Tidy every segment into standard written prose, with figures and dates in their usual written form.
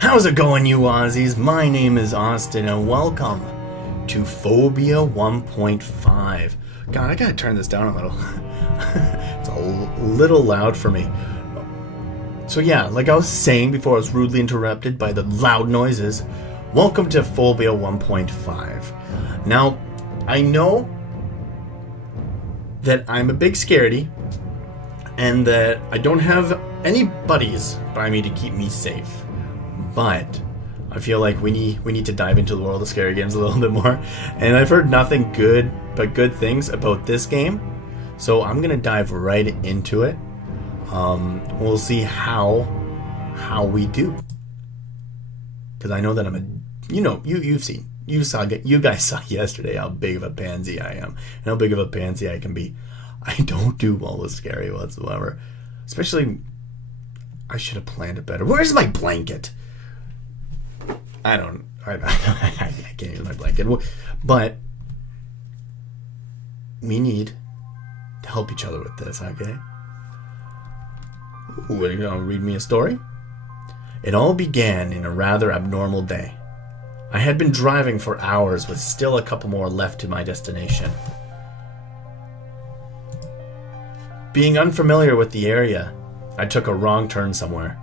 How's it going, you Aussies? My name is Austin, and welcome to Phobia 1.5. God, I gotta turn this down a little. It's a little loud for me. So yeah, like I was saying before I was rudely interrupted by the loud noises, welcome to Phobia 1.5. Now, I know that I'm a big scaredy, and that I don't have any buddies by me to keep me safe. But I feel like we need to dive into the world of scary games a little bit more. And I've heard nothing good but good things about this game. So I'm going to dive right into it. We'll see how we do. Because I know that I'm a... You guys saw yesterday how big of a pansy I am. And how big of a pansy I can be. I don't do well with scary whatsoever. Especially... I should have planned it better. Where's my blanket? I can't use my blanket. But we need to help each other with this, okay? Ooh, are you going to read me a story? It all began in a rather abnormal day. I had been driving for hours with still a couple more left to my destination. Being unfamiliar with the area, I took a wrong turn somewhere,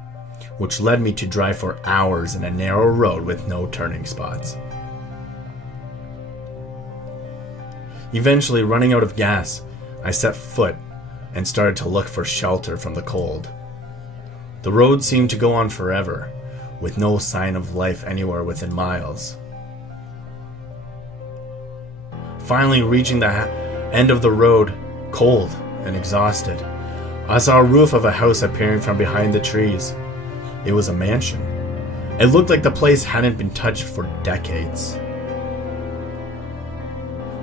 which led me to drive for hours in a narrow road with no turning spots. Eventually, running out of gas, I set foot and started to look for shelter from the cold. The road seemed to go on forever, with no sign of life anywhere within miles. Finally reaching the end of the road, cold and exhausted, I saw a roof of a house appearing from behind the trees. It was a mansion. It looked like the place hadn't been touched for decades.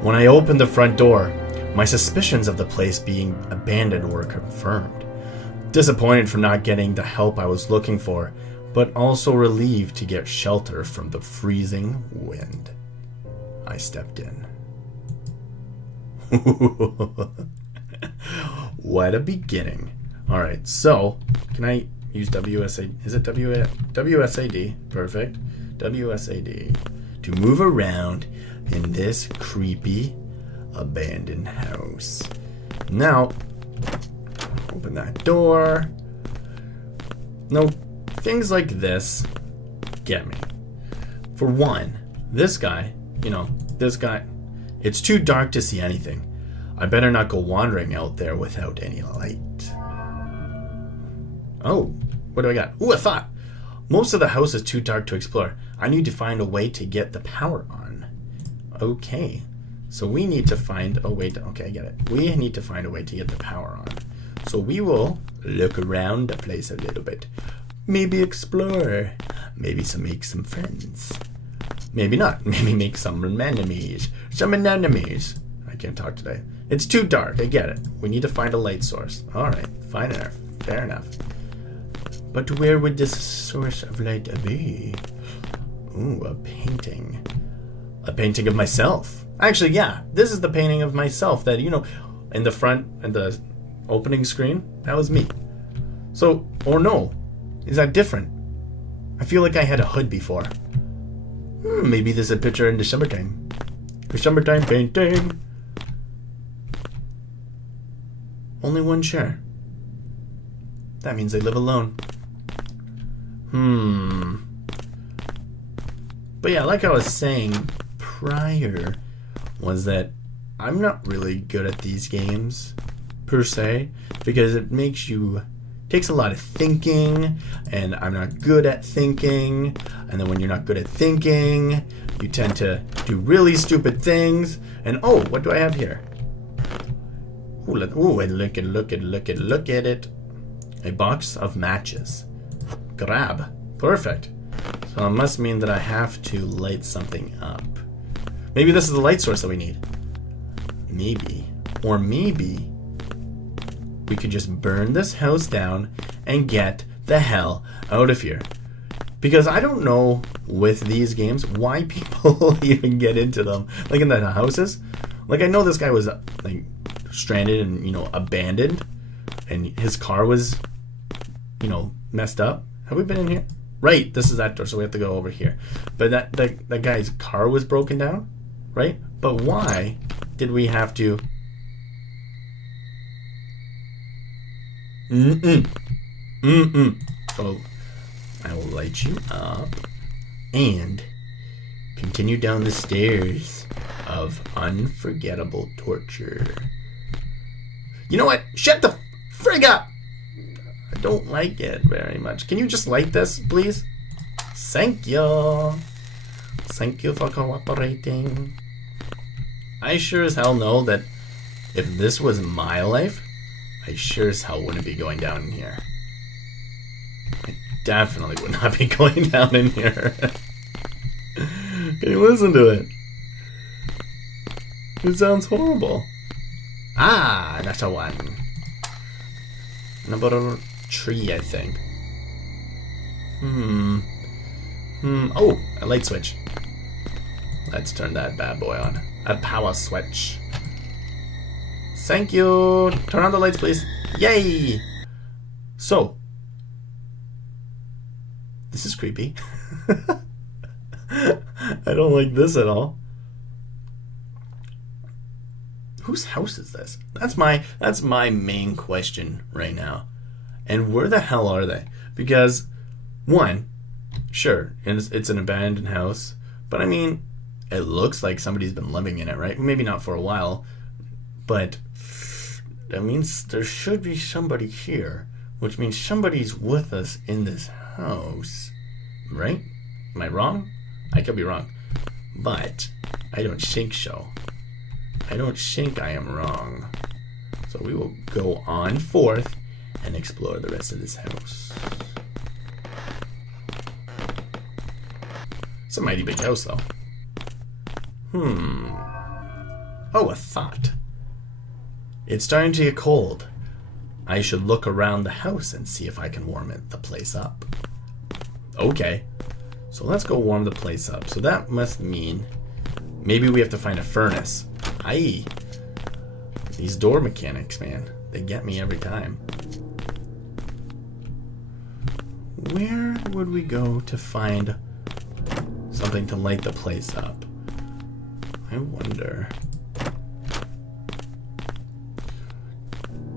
When I opened the front door, my suspicions of the place being abandoned were confirmed. Disappointed for not getting the help I was looking for, but also relieved to get shelter from the freezing wind, I stepped in. What a beginning. Alright, so, can I use WSAD? Is it WSAD? Perfect. WSAD. To move around in this creepy, abandoned house. Now, open that door. No, things like this get me. For one, this guy, it's too dark to see anything. I better not go wandering out there without any light. Oh, what do I got? Ooh, a thought! Most of the house is too dark to explore. I need to find a way to get the power on. Okay, so we need to find a way to... Okay, I get it. We need to find a way to get the power on. So we will look around the place a little bit. Maybe explore. Maybe make some friends. Maybe not. Maybe make some enemies. Some enemies. I can't talk today. It's too dark. I get it. We need to find a light source. Alright, fine enough. Fair enough. But where would this source of light be? Ooh, a painting. A painting of myself. Actually, yeah, this is the painting of myself that, in the front, in the opening screen, that was me. So, or no, is that different? I feel like I had a hood before. Maybe this is a picture in the summertime. The summertime painting. Only one chair. That means they live alone. But yeah, like I was saying prior, was that I'm not really good at these games, per se, because it takes a lot of thinking, and I'm not good at thinking, and then when you're not good at thinking, you tend to do really stupid things, and oh, what do I have here? Ooh, and look at it. A box of matches. Grab. Perfect. So it must mean that I have to light something up. Maybe this is the light source that we need. Maybe. Or maybe we could just burn this house down and get the hell out of here. Because I don't know with these games why people even get into them. Like in the houses. Like I know this guy was like stranded and, abandoned. And his car was, messed up. Have we been in here? Right, this is that door, so we have to go over here. But that guy's car was broken down, right? But why did we have to... So I will light you up and continue down the stairs of unforgettable torture. You know what? Shut the frig up! I don't like it very much. Can you just light this, please? Thank you. Thank you for cooperating. I sure as hell know that if this was my life, I sure as hell wouldn't be going down in here. I definitely would not be going down in here. Can you listen to it? It sounds horrible. Ah, that's a one. Number 3, I think. Oh, a light switch. Let's turn that bad boy on. A power switch. Thank you. Turn on the lights, please. Yay! So, this is creepy. I don't like this at all. Whose house is this? That's my main question right now. And where the hell are they? Because, one, sure, it's an abandoned house, but I mean, it looks like somebody's been living in it, right? Maybe not for a while, but that means there should be somebody here, which means somebody's with us in this house, right? Am I wrong? I could be wrong, but I don't think so. I don't think I am wrong. So we will go on forth and explore the rest of this house. It's a mighty big house, though. Oh, a thought. It's starting to get cold. I should look around the house and see if I can warm the place up. Okay. So let's go warm the place up. So that must mean maybe we have to find a furnace. Aye. These door mechanics, man. They get me every time. Where would we go to find something to light the place up? I wonder.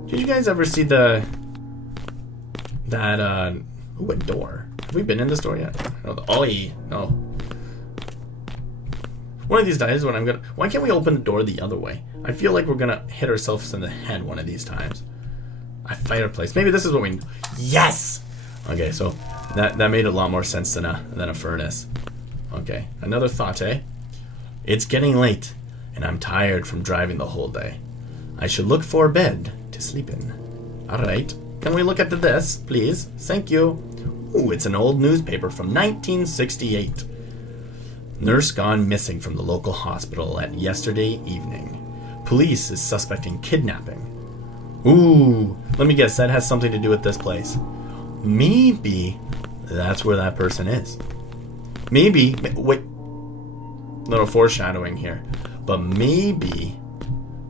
Did you guys ever see a door? Have we been in this door yet? No. One of these days when why can't we open the door the other way? I feel like we're gonna hit ourselves in the head one of these times. A fireplace. Maybe this is what we... Yes! Okay, so that made a lot more sense than a furnace. Okay, another thought, eh? It's getting late, and I'm tired from driving the whole day. I should look for a bed to sleep in. Alright, can we look at this, please? Thank you. Ooh, it's an old newspaper from 1968. Nurse gone missing from the local hospital at yesterday evening. Police is suspecting kidnapping. Ooh, let me guess, that has something to do with this place. Maybe that's where that person is. Maybe, wait, little foreshadowing here, but maybe,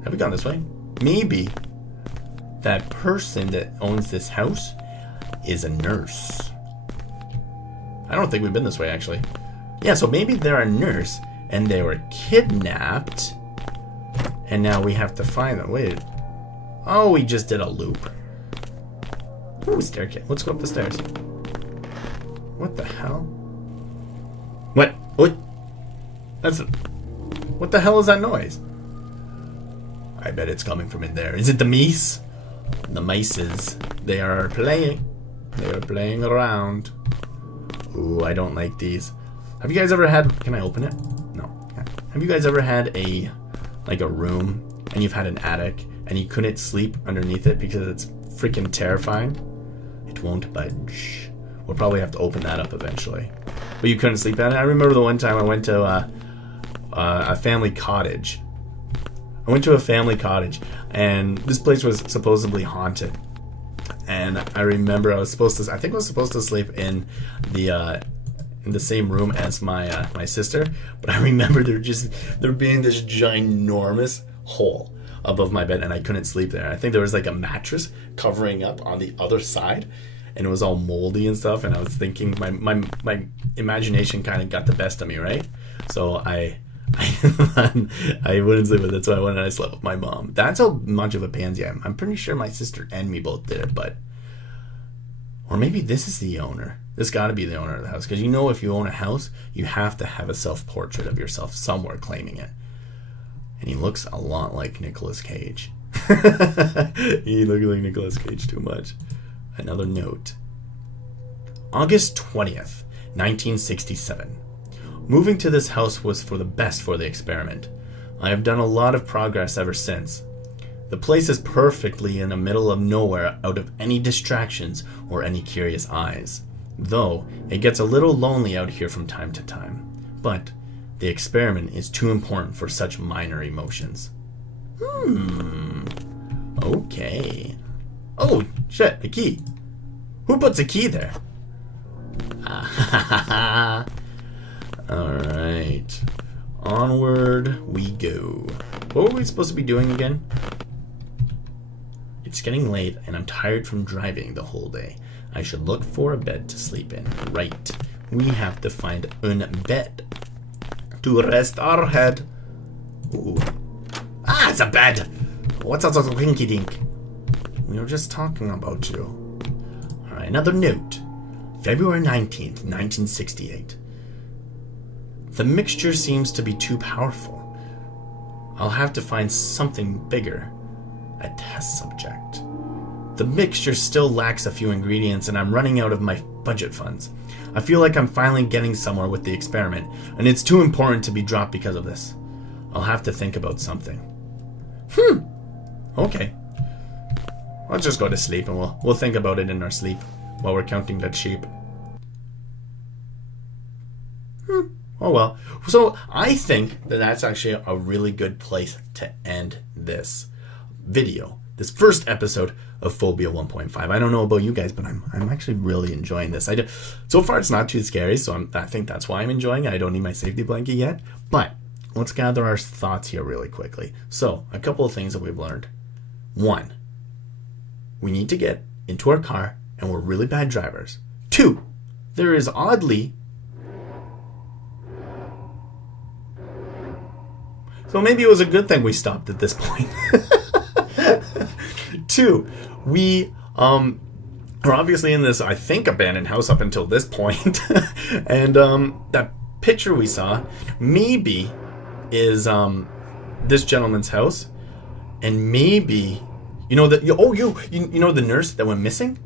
have we gone this way? Maybe that person that owns this house is a nurse. I don't think we've been this way, actually. Yeah, so maybe they're a nurse, and they were kidnapped, and now we have to find them. Wait. Oh, we just did a loop. Ooh, staircase. Let's go up the stairs. What the hell? What? What the hell is that noise? I bet it's coming from in there. Is it the mice? The mices. They are playing. They are playing around. Ooh, I don't like these. Have you guys ever had... Can I open it? No. Have you guys ever had a room and you've had an attic and you couldn't sleep underneath it because it's freaking terrifying? It won't budge. We'll probably have to open that up eventually. But you couldn't sleep in it? I remember the one time I went to a family cottage. And this place was supposedly haunted. And I remember I think I was supposed to sleep in the same room as my sister, but I remember there being this ginormous hole above my bed, and I couldn't sleep there. I think there was like a mattress covering up on the other side, and it was all moldy and stuff, and I was thinking my imagination kind of got the best of me, right? So I wouldn't sleep with it, so I went and I slept with my mom. That's how much of a pansy I am. I'm pretty sure my sister and me both did it, but... Or maybe this is the owner. This got to be the owner of the house, because you know if you own a house, you have to have a self-portrait of yourself somewhere claiming it. And he looks a lot like Nicolas Cage. He looks like Nicolas Cage too much. Another note. August 20th, 1967. Moving to this house was for the best for the experiment. I have done a lot of progress ever since. The place is perfectly in the middle of nowhere, out of any distractions or any curious eyes. Though, it gets a little lonely out here from time to time. But, the experiment is too important for such minor emotions. Okay. Oh, shit, a key. Who puts a key there? Alright. Onward we go. What were we supposed to be doing again? It's getting late and I'm tired from driving the whole day. I should look for a bed to sleep in. Right. We have to find a bed to rest our head. Ooh. Ah, it's a bed! What's that sort of winky dink? We were just talking about you. Alright, another note. February 19th, 1968. The mixture seems to be too powerful. I'll have to find something bigger. A test subject. The mixture still lacks a few ingredients and I'm running out of my budget funds. I feel like I'm finally getting somewhere with the experiment, and it's too important to be dropped because of this. I'll have to think about something. Okay. Let's just go to sleep and we'll think about it in our sleep while we're counting that sheep. Oh well. So I think that that's actually a really good place to end this video. This first episode of Phobia 1.5. I don't know about you guys, but I'm actually really enjoying this. So far it's not too scary, so I think that's why I'm enjoying it. I don't need my safety blanket yet. But let's gather our thoughts here really quickly. So, a couple of things that we've learned. 1, we need to get into our car and we're really bad drivers. 2, there is oddly... So maybe it was a good thing we stopped at this point. 2, we are obviously in this, I think, abandoned house up until this point. And that picture we saw maybe is this gentleman's house. And maybe, you know, you know the nurse that went missing?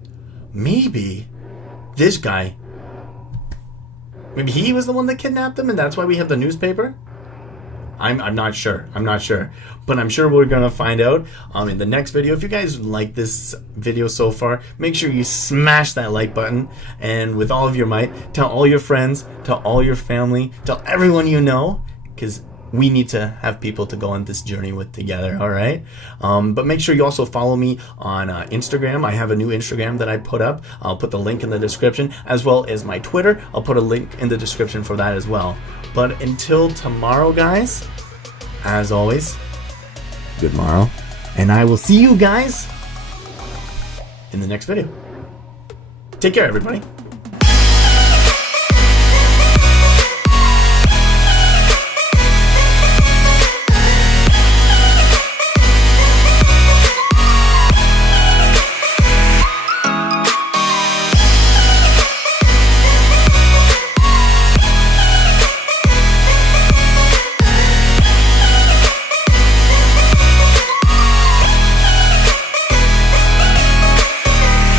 Maybe this guy, maybe he was the one that kidnapped them and that's why we have the newspaper? I'm not sure. But I'm sure we're going to find out in the next video. If you guys like this video so far, make sure you smash that like button. And with all of your might, tell all your friends, tell all your family, tell everyone you know. Because we need to have people to go on this journey with together, all right? But make sure you also follow me on Instagram. I have a new Instagram that I put up. I'll put the link in the description, as well as my Twitter. I'll put a link in the description for that as well. But until tomorrow, guys, as always, good morrow. And I will see you guys in the next video. Take care, everybody.